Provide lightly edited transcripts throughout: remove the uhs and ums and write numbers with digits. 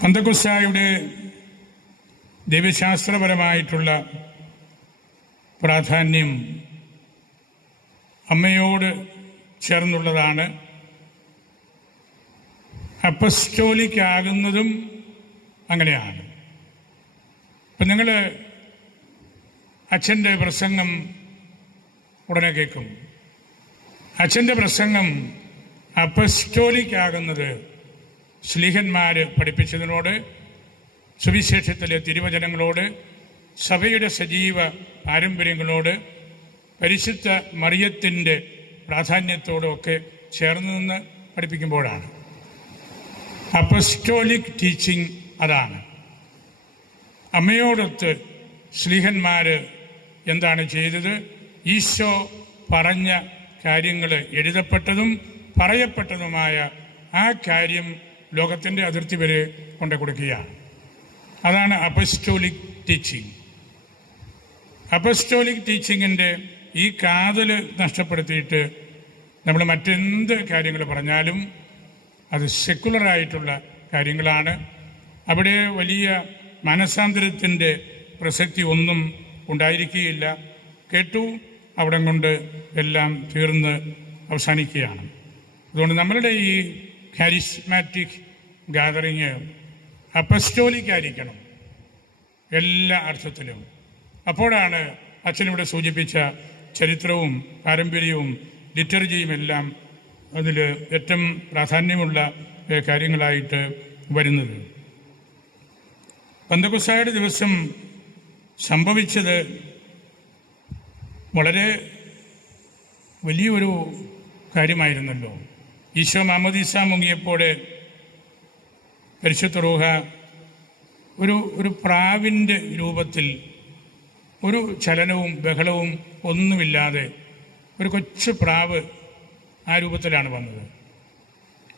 പെന്തക്കോസ്തായുടെ ദൈവശാസ്ത്രപരമായിട്ടുള്ള പ്രാധാന്യം അമ്മയോട് ചേർന്നുള്ളതാണ്. അപ്പസ്റ്റോലിക് ആകുന്നതും അങ്ങനെയാണ്. ഇപ്പം നിങ്ങൾ അച്ഛൻ്റെ പ്രസംഗം ഉടനെ കേൾക്കും. അച്ഛൻ്റെ പ്രസംഗം അപ്പസ്റ്റോലിക് ആകുന്നത് ശ്ലീഹന്മാർ പഠിപ്പിച്ചതിനോട്, സുവിശേഷത്തിലെ തിരുവചനങ്ങളോട്, സഭയുടെ സജീവ പാരമ്പര്യങ്ങളോട്, പരിശുദ്ധ മറിയത്തിൻ്റെ പ്രാധാന്യത്തോടുമൊക്കെ ചേർന്ന് നിന്ന് പഠിപ്പിക്കുമ്പോഴാണ്. അപ്പസ്റ്റോലിക് ടീച്ചിങ് അതാണ്. അമ്മയോടൊത്ത് ശ്ലീഹന്മാർ എന്താണ് ചെയ്തത്? ഈശോ പറഞ്ഞ കാര്യങ്ങൾ, എഴുതപ്പെട്ടതും പറയപ്പെട്ടതുമായ ആ കാര്യം ലോകത്തിൻ്റെ അതിർത്തി വരെ കൊണ്ടു കൊടുക്കുകയാണ്. അതാണ് അപ്പസ്റ്റോലിക് ടീച്ചിങ്. അപ്പസ്റ്റോലിക് ടീച്ചിങ്ങിൻ്റെ ഈ കാതൽ നഷ്ടപ്പെടുത്തിയിട്ട് നമ്മൾ മറ്റെന്ത് കാര്യങ്ങൾ പറഞ്ഞാലും അത് സെക്കുലറായിട്ടുള്ള കാര്യങ്ങളാണ്. അവിടെ വലിയ മനസാന്തരത്തിൻ്റെ പ്രസക്തി ഒന്നും ഉണ്ടായിരിക്കുകയില്ല. കേട്ടു, അവിടം കൊണ്ട് എല്ലാം തീർന്ന് അവസാനിക്കുകയാണ്. അതുകൊണ്ട് നമ്മളുടെ ഈ കരിസ്മാറ്റിക് ഗാദറിങ് അപ്പസ്റ്റോലിക് ആയിരിക്കണം എല്ലാ അർത്ഥത്തിലും. അപ്പോഴാണ് അച്ഛനിവിടെ സൂചിപ്പിച്ച ചരിത്രവും പാരമ്പര്യവും ലിറ്റർജിയും എല്ലാം അതിൽ ഏറ്റവും പ്രാധാന്യമുള്ള കാര്യങ്ങളായിട്ട് വരുന്നത്. പെന്തക്കോസ്തായുടെ ദിവസം സംഭവിച്ചത് വളരെ വലിയൊരു കാര്യമായിരുന്നല്ലോ. ഈശോ മാമോദീസ മുങ്ങിയപ്പോൾ പരിശുദ്ധ റൂഹ ഒരു പ്രാവിൻ്റെ രൂപത്തിൽ, ഒരു ചലനവും ബഹളവും ഒന്നുമില്ലാതെ ഒരു കൊച്ചു പ്രാവ് ആ രൂപത്തിലാണ് വന്നത്.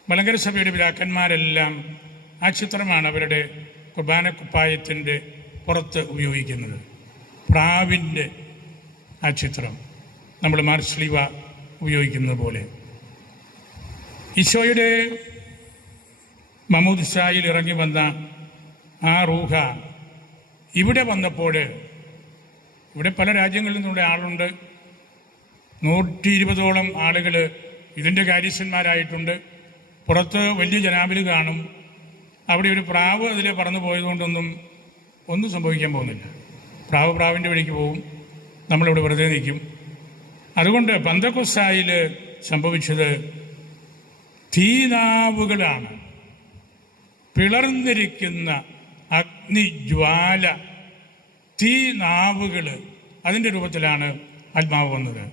മലങ്കര സഭയുടെ പിതാക്കന്മാരെല്ലാം ആ ചിത്രമാണ് അവരുടെ കുർബാന കുപ്പായത്തിൻ്റെ പുറത്ത് ഉപയോഗിക്കുന്നത്. പ്രാവിൻ്റെ ആ ചിത്രം നമ്മൾ മാർസ്ലീവ ഉപയോഗിക്കുന്നത് പോലെ. ഈശോയുടെ മാമോദീസായിൽ ഇറങ്ങി വന്ന ആ റൂഹ ഇവിടെ വന്നപ്പോൾ, ഇവിടെ പല രാജ്യങ്ങളിൽ നിന്നുള്ള ആളുണ്ട്. 120ഓളം ആളുകൾ ഇതിൻ്റെ കാര്യസ്ഥന്മാരായിട്ടുണ്ട്. പുറത്ത് വലിയ ജനാബിൽ കാണും. അവിടെ ഒരു പ്രാവ് അതിലെ പറന്നു പോയതുകൊണ്ടൊന്നും സംഭവിക്കാൻ പോകുന്നില്ല. പ്രാവിൻ്റെ വഴിക്ക് പോകും, നമ്മളിവിടെ വെറുതെ നിൽക്കും. അതുകൊണ്ട് പെന്തക്കോസ്തായിൽ സംഭവിച്ചത് തീനാവുകളാണ്. പിളർന്നിരിക്കുന്ന അഗ്നിജ്വാല, തീനാവുകൾ, അതിൻ്റെ രൂപത്തിലാണ് ആത്മാവ് വന്നത്.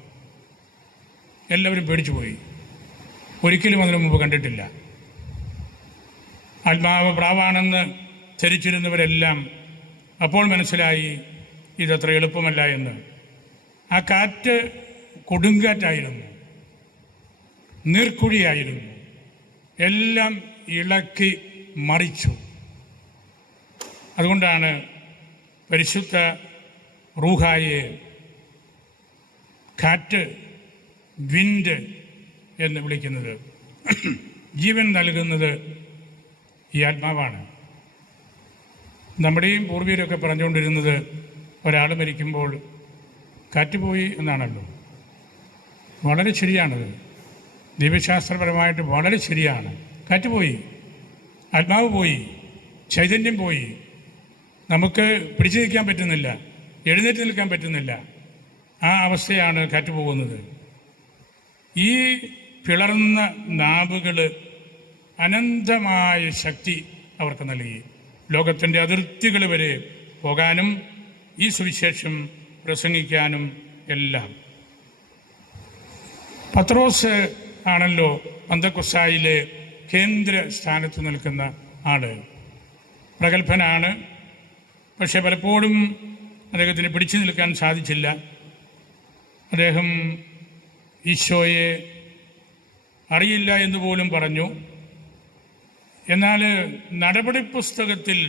എല്ലാവരും പേടിച്ചു പോയി. ഒരിക്കലും അതിനു മുമ്പ് കണ്ടിട്ടില്ല. ആത്മാവ് പ്രാവാണെന്ന് ധരിച്ചിരുന്നവരെല്ലാം അപ്പോൾ മനസ്സിലായി ഇതത്ര എളുപ്പമല്ല എന്ന്. ആ കാറ്റ് കൊടുങ്കാറ്റായിരുന്നു, നീർക്കുഴിയായിരുന്നു, എല്ലാം ഇളക്കി മറിച്ചു. അതുകൊണ്ടാണ് പരിശുദ്ധ റൂഹായെ കാറ്റ്, വിൻഡ് എന്ന് വിളിക്കുന്നത്. ജീവൻ നൽകുന്നത് ഈ ആത്മാവാണ്. നമ്മുടെയും പൂർവികരൊക്കെ പറഞ്ഞുകൊണ്ടിരുന്നത് ഒരാൾ മരിക്കുമ്പോൾ കാറ്റുപോയി എന്നാണല്ലോ. വളരെ ശരിയാണത്. ദൈവശാസ്ത്രപരമായിട്ട് വളരെ ശരിയാണ്. കാറ്റുപോയി, ആത്മാവ് പോയി, ചൈതന്യം പോയി. നമുക്ക് പിടിച്ചു നിൽക്കാൻ പറ്റുന്നില്ല, എഴുന്നേറ്റ് നിൽക്കാൻ പറ്റുന്നില്ല. ആ അവസ്ഥയാണ് കാറ്റ് പോകുന്നത്. ഈ പിളർന്ന നാവുകൾ അനന്തമായ ശക്തി അവർക്ക് നൽകി. ലോകത്തിൻ്റെ അതിർത്തികൾ വരെ പോകാനും ഈ സുവിശേഷം പ്രസംഗിക്കാനും എല്ലാം. പത്രോസ് ആണല്ലോ പെന്തക്കോസ്തായിലെ കേന്ദ്ര സ്ഥാനത്ത് നിൽക്കുന്ന ആള്. പ്രഗത്ഭനാണ്. പക്ഷെ പലപ്പോഴും അദ്ദേഹത്തിന് പിടിച്ചു നിൽക്കാൻ സാധിച്ചില്ല. അദ്ദേഹം ഈശോയെ അറിയില്ല എന്ന് പോലും പറഞ്ഞു. എന്നാൽ നടപടി പുസ്തകത്തിൽ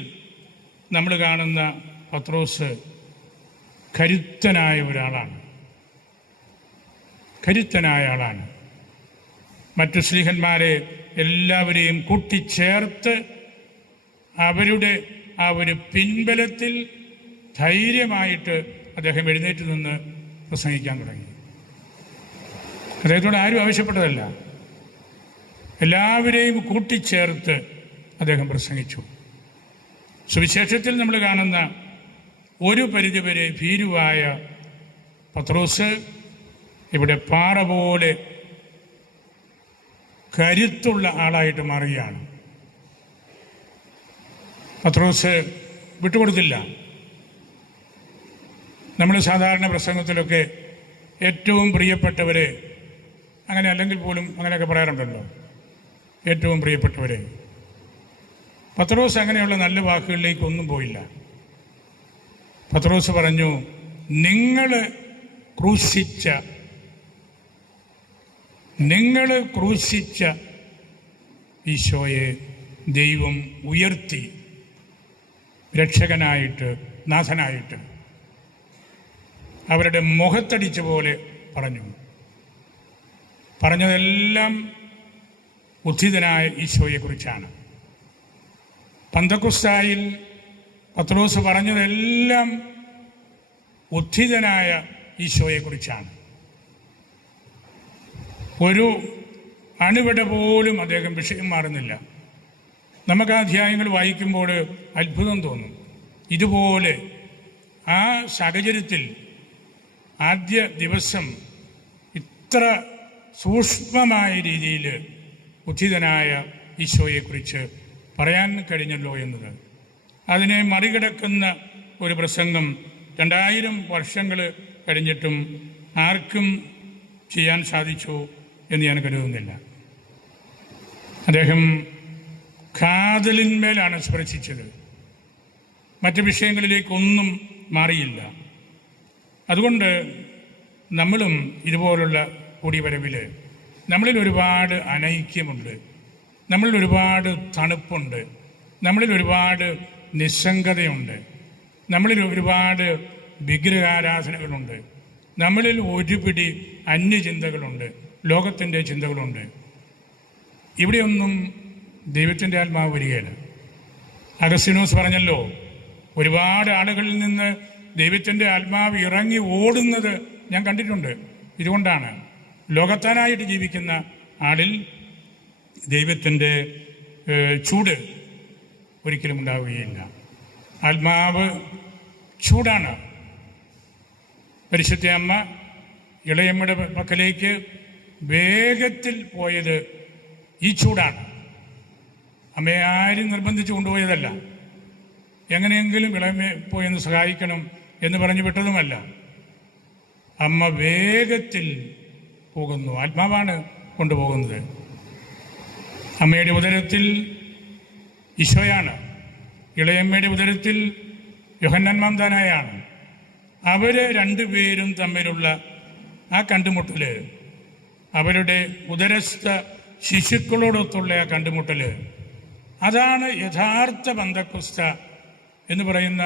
നമ്മൾ കാണുന്ന പത്രോസ് കരുത്തനായ ഒരാളാണ്. മറ്റു ശ്ലീഹന്മാരെ എല്ലാവരെയും കൂട്ടിച്ചേർത്ത് അവരുടെ ആ ഒരു പിൻബലത്തിൽ ധൈര്യമായിട്ട് അദ്ദേഹം എഴുന്നേറ്റ് നിന്ന് പ്രസംഗിക്കാൻ തുടങ്ങി. അദ്ദേഹത്തോട് ആരും ആവശ്യപ്പെട്ടതല്ല, എല്ലാവരെയും കൂട്ടിച്ചേർത്ത് അദ്ദേഹം പ്രസംഗിച്ചു. സുവിശേഷത്തിൽ നമ്മൾ കാണുന്ന ഒരു പരിധിവരെ ഭീരുവായ പത്രോസ് ഇവിടെ പാറ പോലെ കരുത്തുള്ള ആളായിട്ട് മാറുകയാണ്. പത്രോസ് വിട്ടുകൊടുത്തില്ല. നമ്മൾ സാധാരണ പ്രസംഗത്തിലൊക്കെ ഏറ്റവും പ്രിയപ്പെട്ടവരെ, അങ്ങനെ അല്ലെങ്കിൽ പോലും അങ്ങനെയൊക്കെ പറയാറുണ്ടല്ലോ, ഏറ്റവും പ്രിയപ്പെട്ടവരെ. പത്രോസ് അങ്ങനെയുള്ള നല്ല വാക്കുകളിലേക്കൊന്നും പോയില്ല. പത്രോസ് പറഞ്ഞു, നിങ്ങൾ ക്രൂശിച്ച ഈശോയെ ദൈവം ഉയർത്തി രക്ഷകനായിട്ട്, നാഥനായിട്ട്. അവരുടെ മുഖത്തടിച്ച പോലെ പറഞ്ഞതെല്ലാം ഉദ്ധിതനായ ഈശോയെക്കുറിച്ചാണ്. പന്തക്കുസ്തായിൽ പത്രോസ് പറഞ്ഞതെല്ലാം ഉദ്ധിതനായ ഈശോയെക്കുറിച്ചാണ്. ഒരു അണുവിട പോലും അദ്ദേഹം വിഷയം മാറുന്നില്ല. നമുക്ക് ആ അധ്യായങ്ങൾ വായിക്കുമ്പോൾ അത്ഭുതം തോന്നും. ഇതുപോലെ ആ സാഹചര്യത്തിൽ ആദ്യ ദിവസം ഇത്ര സൂക്ഷ്മമായ രീതിയിൽ ഉദ്ധിതനായ ഈശോയെക്കുറിച്ച് പറയാൻ കഴിഞ്ഞല്ലോ എന്നത്, അതിനെ മറികടക്കുന്ന ഒരു പ്രസംഗം 2000 വർഷങ്ങൾ കഴിഞ്ഞിട്ടും ആർക്കും ചെയ്യാൻ സാധിച്ചു എന്ന് ഞാൻ കരുതുന്നില്ല. അദ്ദേഹം കാതലിന്മേലാണ് സ്പർശിച്ചത്, മറ്റ് വിഷയങ്ങളിലേക്കൊന്നും മാറിയില്ല. അതുകൊണ്ട് നമ്മളും ഇതുപോലുള്ള കൂടിവരവിൽ നമ്മളിൽ ഒരുപാട് അനൈക്യമുണ്ട്, നമ്മളിൽ ഒരുപാട് തണുപ്പുണ്ട്, നമ്മളിൽ ഒരുപാട് നിസ്സംഗതയുണ്ട്, നമ്മളിൽ ഒരുപാട് വിഗ്രഹാരാധനകളുണ്ട്, നമ്മളിൽ ഒരുപിടി അന്യചിന്തകളുണ്ട്, ലോകത്തിൻ്റെ ചിന്തകളുണ്ട്. ഇവിടെയൊന്നും ദൈവത്തിൻ്റെ ആത്മാവ് വരികയില്ല. അഗസ്തീനോസ് പറഞ്ഞല്ലോ, ഒരുപാട് ആളുകളിൽ നിന്ന് ദൈവത്തിൻ്റെ ആത്മാവ് ഇറങ്ങി ഓടുന്നത് ഞാൻ കണ്ടിട്ടുണ്ട്. ഇതുകൊണ്ടാണ് ലോകത്താനായിട്ട് ജീവിക്കുന്ന ആളിൽ ദൈവത്തിൻ്റെ ചൂട് ഒരിക്കലും ഉണ്ടാവുകയില്ല. ആത്മാവ് ചൂടാണ്. പരിശുദ്ധ അമ്മ ഇളയമ്മയുടെ പക്കലേക്ക് വേഗത്തിൽ പോയത് ഈ ചൂടാണ്. അമ്മയെ ആരും നിർബന്ധിച്ച് കൊണ്ടുപോയതല്ല, എങ്ങനെയെങ്കിലും ഇളയമ്മയെ പോയെന്ന് സഹായിക്കണം എന്ന് പറഞ്ഞു വിട്ടതുമല്ല. അമ്മ വേഗത്തിൽ പോകുന്നു, ആത്മാവാണ് കൊണ്ടുപോകുന്നത്. അമ്മയുടെ ഉദരത്തിൽ ഈശോയാണ്, ഇളയമ്മയുടെ ഉദരത്തിൽ യോഹന്നാൻ മാംദാനായാണ്. അവർ രണ്ടുപേരും തമ്മിലുള്ള ആ കണ്ടുമുട്ടൽ, അവരുടെ ഉദരസ്ഥ ശിശുക്കളോടൊത്തുള്ള ആ കണ്ടുമുട്ടൽ, അതാണ് യഥാർത്ഥ പന്തക്കുസ്ത എന്ന് പറയുന്ന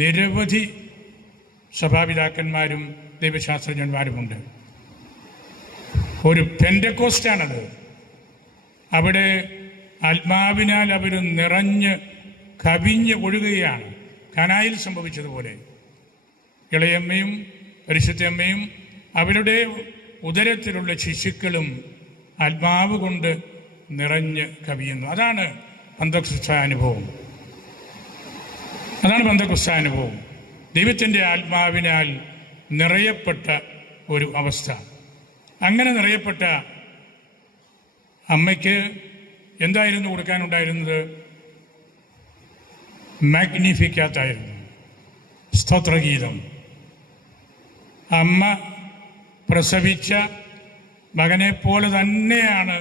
നിരവധി സഭാപിതാക്കന്മാരും ദൈവശാസ്ത്രജ്ഞന്മാരുമുണ്ട്. ഒരു പെന്തക്കോസ്റ്റാണത്. അവിടെ ആത്മാവിനാൽ അവർ നിറഞ്ഞ് കവിഞ്ഞ് ഒഴുകുകയാണ്, കാനായിൽ സംഭവിച്ചതുപോലെ. ഇളയമ്മയും പരിശുദ്ധയമ്മയും അവരുടെ ഉദരത്തിലുള്ള ശിശുക്കളും ആത്മാവ് കൊണ്ട് നിറഞ്ഞ് കവിയുന്നു. അതാണ് പന്തക്കുസ്താനുഭവം. അതാണ് പന്തക്കുസ്താനുഭവം. ദൈവത്തിൻ്റെ ആത്മാവിനാൽ നിറയപ്പെട്ട ഒരു അവസ്ഥ. അങ്ങനെ നിറയപ്പെട്ട അമ്മയ്ക്ക് എന്തായിരുന്നു കൊടുക്കാനുണ്ടായിരുന്നത്? മാഗ്നിഫിക്കാത്തായിരുന്നു, സ്തോത്രഗീതം. അമ്മ പ്രസവിച്ച മകനെപ്പോലെ തന്നെയാണ്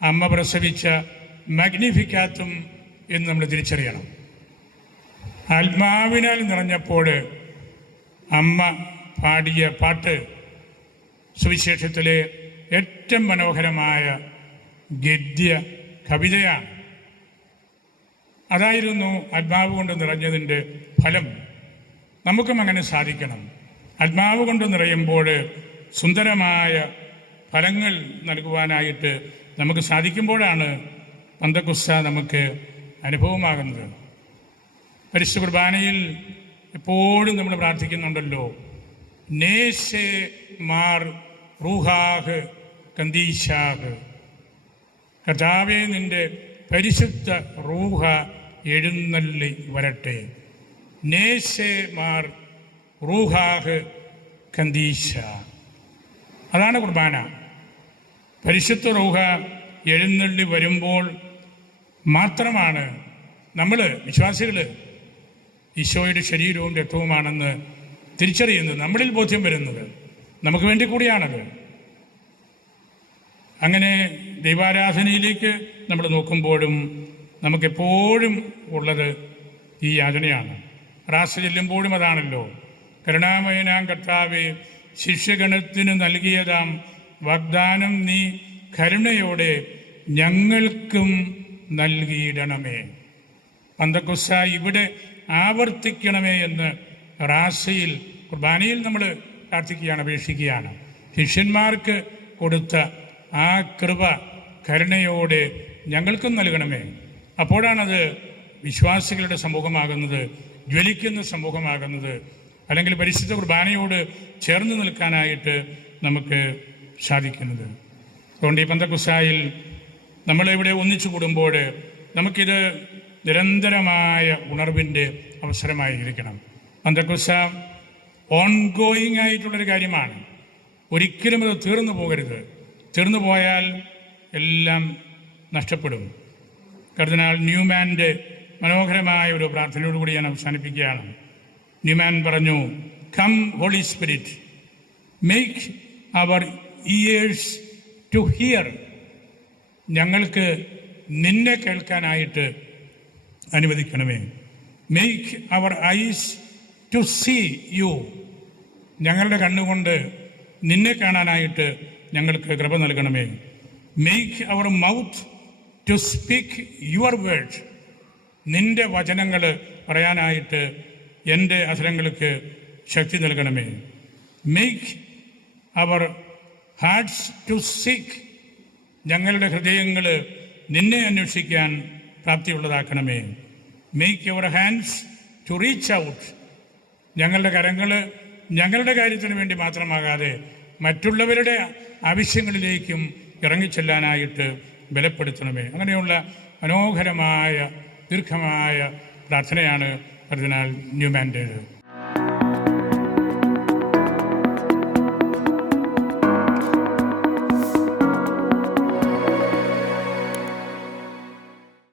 അമ്മ പ്രസവിച്ച മാഗ്നിഫിക്കാത്തും എന്ന് നമ്മൾ തിരിച്ചറിയണം. ആത്മാവിനാൽ നിറഞ്ഞപ്പോൾ അമ്മ പാടിയ പാട്ട് സുവിശേഷത്തിലെ ഏറ്റവും മനോഹരമായ ഗദ്യ കവിതയാണ്. അതായിരുന്നു ആത്മാവ് കൊണ്ട് നിറഞ്ഞതിൻ്റെ ഫലം. നമുക്കും അങ്ങനെ സാധിക്കണം. ആത്മാവ് കൊണ്ട് നിറയുമ്പോൾ സുന്ദരമായ ഫലങ്ങൾ നൽകുവാനായിട്ട് നമുക്ക് സാധിക്കുമ്പോഴാണ് പന്തക്കുസ്ത നമുക്ക് അനുഭവമാകുന്നത്. പരിശുദ്ധ കുർബാനയിൽ എപ്പോഴും നമ്മൾ പ്രാർത്ഥിക്കുന്നുണ്ടല്ലോ, നേശേ മാർ റൂഹാഹ് കന്ദീശാഹ്, കർത്താവേ നിൻ്റെ പരിശുദ്ധ റൂഹ എഴുന്നള്ളി വരട്ടെ. നേശേ മാർ റൂഹാഹ് കന്ദീശ, അതാണ് കുർബാന. പരിശുദ്ധ റൂഹ എഴുന്നള്ളി വരുമ്പോൾ മാത്രമാണ് നമ്മൾ വിശ്വാസികൾ ഈശോയുടെ ശരീരവും രക്തവുമാണെന്ന് തിരിച്ചറിയുന്നത്, നമ്മളിൽ ബോധ്യം വരുന്നത്. നമുക്ക് വേണ്ടി കൂടിയാണത്. അങ്ങനെ ദൈവാരാധനയിലേക്ക് നമ്മൾ നോക്കുമ്പോഴും നമുക്കെപ്പോഴും ഉള്ളത് ഈ യാചനയാണ്. റാസ് ചെല്ലുമ്പോഴും അതാണല്ലോ, കരുണാമയനാം കർത്താവേ, ശിഷ്യഗണത്തിന് നൽകിയതാം വാഗ്ദാനം നീ കരുണയോടെ ഞങ്ങൾക്കും നൽകിയിടണമേ. പന്തക്കുസ്സ ഇവിടെ ആവർത്തിക്കണമേ എന്ന് റാസയിൽ കുർബാനയിൽ നമ്മൾ പ്രാർത്ഥിക്കുകയാണ്, അപേക്ഷിക്കുകയാണ്. ശിഷ്യന്മാർക്ക് കൊടുത്ത ആ കൃപ കരുണയോടെ ഞങ്ങൾക്കും നൽകണമേ. അപ്പോഴാണത് വിശ്വാസികളുടെ സമൂഹമാകുന്നത്, ജ്വലിക്കുന്ന സമൂഹമാകുന്നത്. അല്ലെങ്കിൽ പരിശുദ്ധ കുർബാനയോട് ചേർന്ന് നിൽക്കാനായിട്ട് നമുക്ക് സാധിക്കുന്നത്. അതുകൊണ്ട് ഈ പന്തക്കുസ്സായിൽ നമ്മളിവിടെ ഒന്നിച്ചു കൂടുമ്പോൾ നമുക്കിത് നിരന്തരമായ ഉണർവിൻ്റെ അവസരമായിരിക്കണം. പന്തക്കുസ്സ ഓൺഗോയിങ് ആയിട്ടുള്ളൊരു കാര്യമാണ്. ഒരിക്കലും അത് തീർന്നു പോകരുത്. തീർന്നു പോയാൽ എല്ലാം നഷ്ടപ്പെടും. കർദിനാൾ ന്യൂമാൻ്റെ മനോഹരമായ ഒരു പ്രാർത്ഥനയോടുകൂടി ഞാൻ അവസാനിപ്പിക്കുകയാണ്. ന്യൂമാൻ പറഞ്ഞു, come Holy Spirit, make our ears to hear. ഞങ്ങൾക്ക് നിന്നെ കേൾക്കാനായിട്ട് അനുവദിക്കണമേ. Make our eyes to see you. ഞങ്ങളുടെ കണ്ണുകൊണ്ട് നിന്നെ കാണാനായിട്ട് ഞങ്ങൾക്ക് കൃപ നൽകണമേ. Make our mouth to speak your word. നിന്റെ വചനങ്ങൾ പറയാനായിട്ട് എൻ്റെ അധരങ്ങൾക്ക് ശക്തി നൽകണമേ. Make our hearts to seek. ഞങ്ങളുടെ ഹൃദയങ്ങൾ നിന്നെ അന്വേഷിക്കാൻ പ്രാപ്തിയുള്ളതാക്കണമേ. Make your hands to reach out. ഞങ്ങളുടെ കരങ്ങൾ ഞങ്ങളുടെ കാര്യത്തിന് വേണ്ടി മാത്രമാകാതെ മറ്റുള്ളവരുടെ ആവശ്യങ്ങളിലേക്കും ഇറങ്ങിച്ചെല്ലാനായിട്ട് ബലപ്പെടുത്തണമേ. അങ്ങനെയുള്ള മനോഹരമായ ദീർഘമായ പ്രാർത്ഥനയാണ് കർദിനാൾ ന്യൂമാൻ്റേത്.